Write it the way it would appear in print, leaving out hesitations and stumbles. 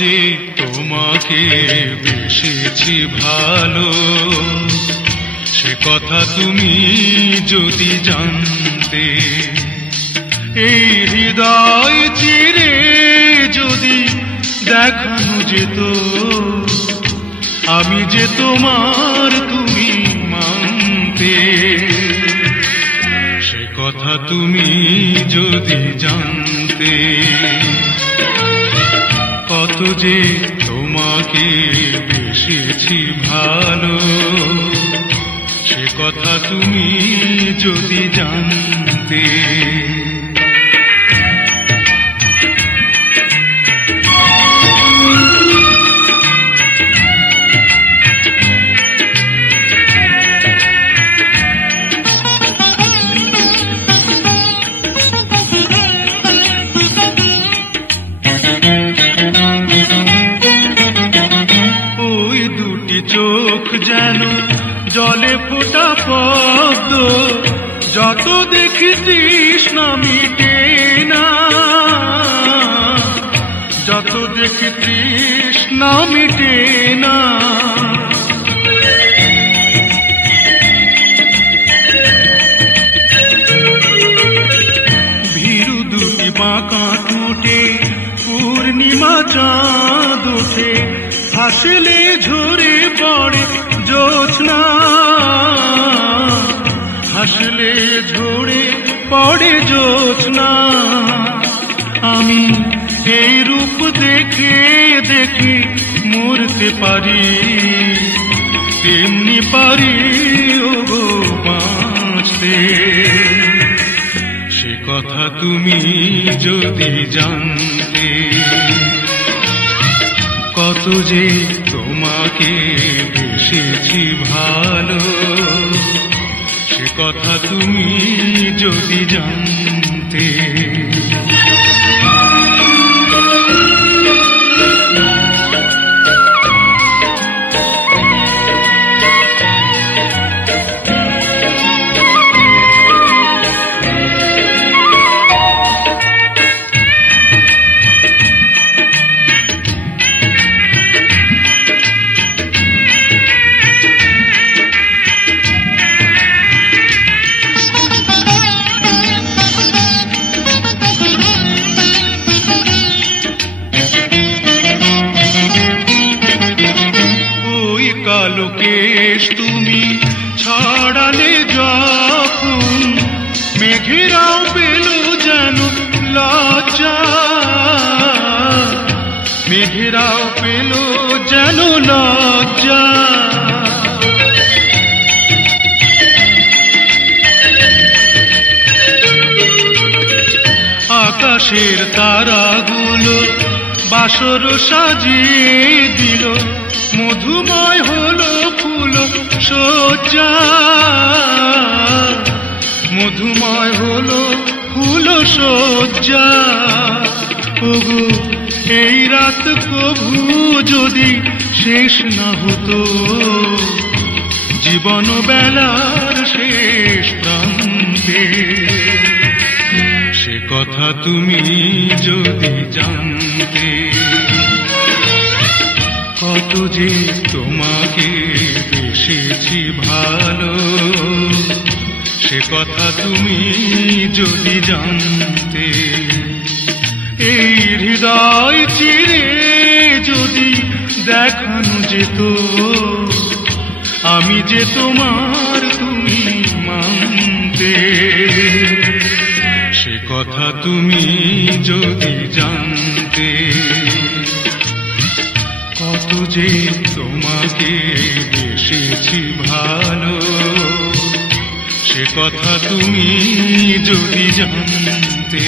যে তোমাকে বেসেছি ভালো, সে কথা তুমি যদি জানতে। এই হৃদয় চিরে যদি দেখানো যেত আমি যে তোমার তুমি মানতে। সে কথা তুমি যদি জানতে, কত যে তোমাকে বেসেছি ভালো, সে কথা তুমি যদি জানতে। চোখ যেন জলে ফোটা পদ্ম, যত দেখি তৃষ্ণা মিটে না, যত দেখি তৃষ্ণা মিটে না। ভীরু দুটি বাঁকা ঠোঁটে পূর্ণিমা চাঁদ ওঠে, হাসলে ঝরে পড়ে জ্যোৎস্না, হাসলে ঝরে পড়ে জ্যোৎস্না। আমি এই রূপ দেখে দেখে মরতে পারি, তেমনি পারি ওগো বাঁচতে। সে কথা তুমি যদি জানতে, কত যে তোমাকে বেসেছি ভালো, সে কথা তুমি যদি জানতে। কালো কেশ তুমি ছড়ালে যখন, মেঘেরাও পেল যেন লজ্জা, মেঘেরাও পেল যেন লজ্জা। আকাশের তারাগুলো বাসর সাজিয়ে দিল, মধুময় হলো ফুল সজ্জা, মধুময় হলো ফুল সজ্জা। ওগো এই রাত কভু যদি শেষ না হতো, জীবন বেলার শেষ প্রান্তে। সে কথা তুমি যদি জানতে, কত যে তোমাকে বেসেছি ভালো, সে কথা তুমি যদি জানতে। এই হৃদয় চিরে যদি দেখানো যেত আমি যে তোমার তুমি মানতে। সে কথা তুমি যদি জানতে, কত যে তোমাকে বেসেছি ভালো, সে কথা তুমি যদি জানতে।